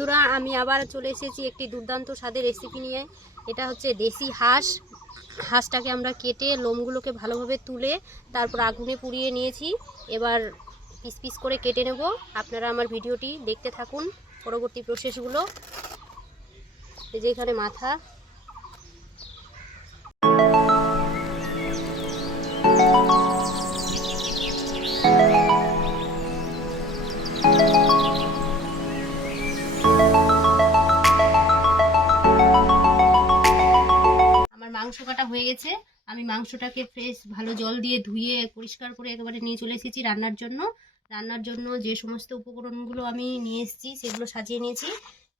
বন্ধুরা, আমি আবার চলে এসেছি একটি দুর্দান্ত স্বাদের রেসিপি নিয়ে। এটা হচ্ছে দেশি হাঁস। হাঁসটাকে আমরা কেটে লোমগুলোকে ভালোভাবে তুলে তারপর আগুনে পুড়িয়ে নিয়েছি। এবার পিস পিস করে কেটে নেব। আপনারা আমার ভিডিওটি দেখতে থাকুন পরবর্তী প্রসেসগুলো। এই যে এখানে মাথা, মাংস কাটা হয়ে গেছে। আমি মাংসটাকে ফ্রেশ ভালো জল দিয়ে ধুয়ে পরিষ্কার করে একেবারে নিয়ে চলে এসেছি রান্নার জন্য যে সমস্ত উপকরণগুলো আমি নিয়ে এসেছি সেগুলো সাজিয়ে নিয়েছি।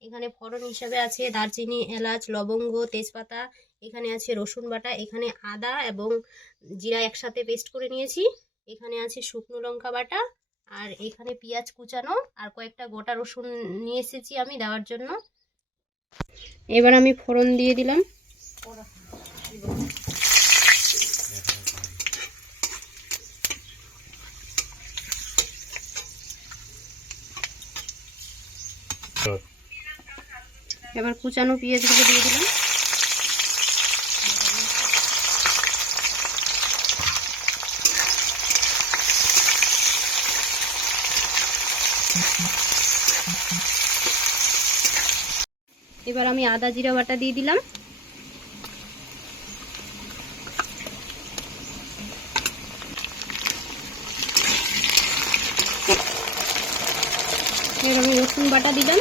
এখানে ফোড়ন হিসাবে আছে দারচিনি, এলাচ, লবঙ্গ, তেজপাতা। এখানে আছে রসুন বাটা, এখানে আদা এবং জিরা একসাথে পেস্ট করে নিয়েছি। এখানে আছে শুকনো লঙ্কা বাটা, আর এখানে পেঁয়াজ কুচানো আর কয়েকটা গোটা রসুন নিয়ে এসেছি আমি দেওয়ার জন্য। এবার আমি ফোড়ন দিয়ে দিলাম। এবার কুচানো পেঁয়াজগুলো দিয়ে দিলাম। এবার আমি আদা জিরা বাটা দিয়ে দিলাম। এবার আমি রসুন বাটা দিলাম।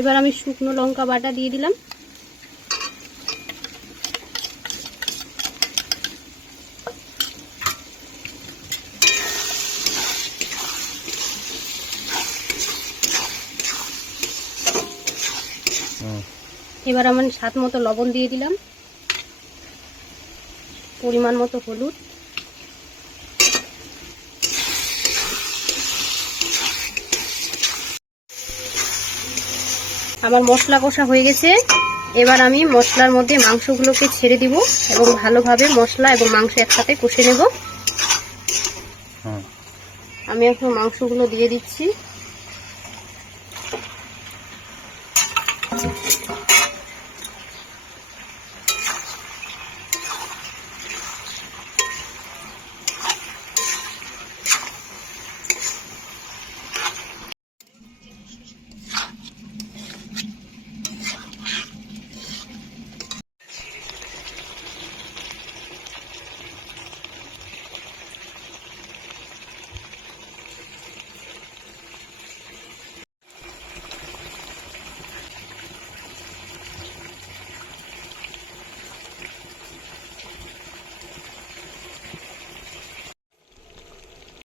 এবার আমি শুকনো লঙ্কা বাটা দিয়ে দিলাম। এবার আমি স্বাদ মতো লবণ দিয়ে দিলাম, পরিমাণ মতো হলুদ, আমার মশলা কষা হয়ে গেছে। এবার আমি মশলার মধ্যে মাংসগুলোকে ছেড়ে দিব এবং ভালোভাবে মশলা এবং মাংস একসাথে কষে নেব। আমি এখন মাংসগুলো দিয়ে দিচ্ছি।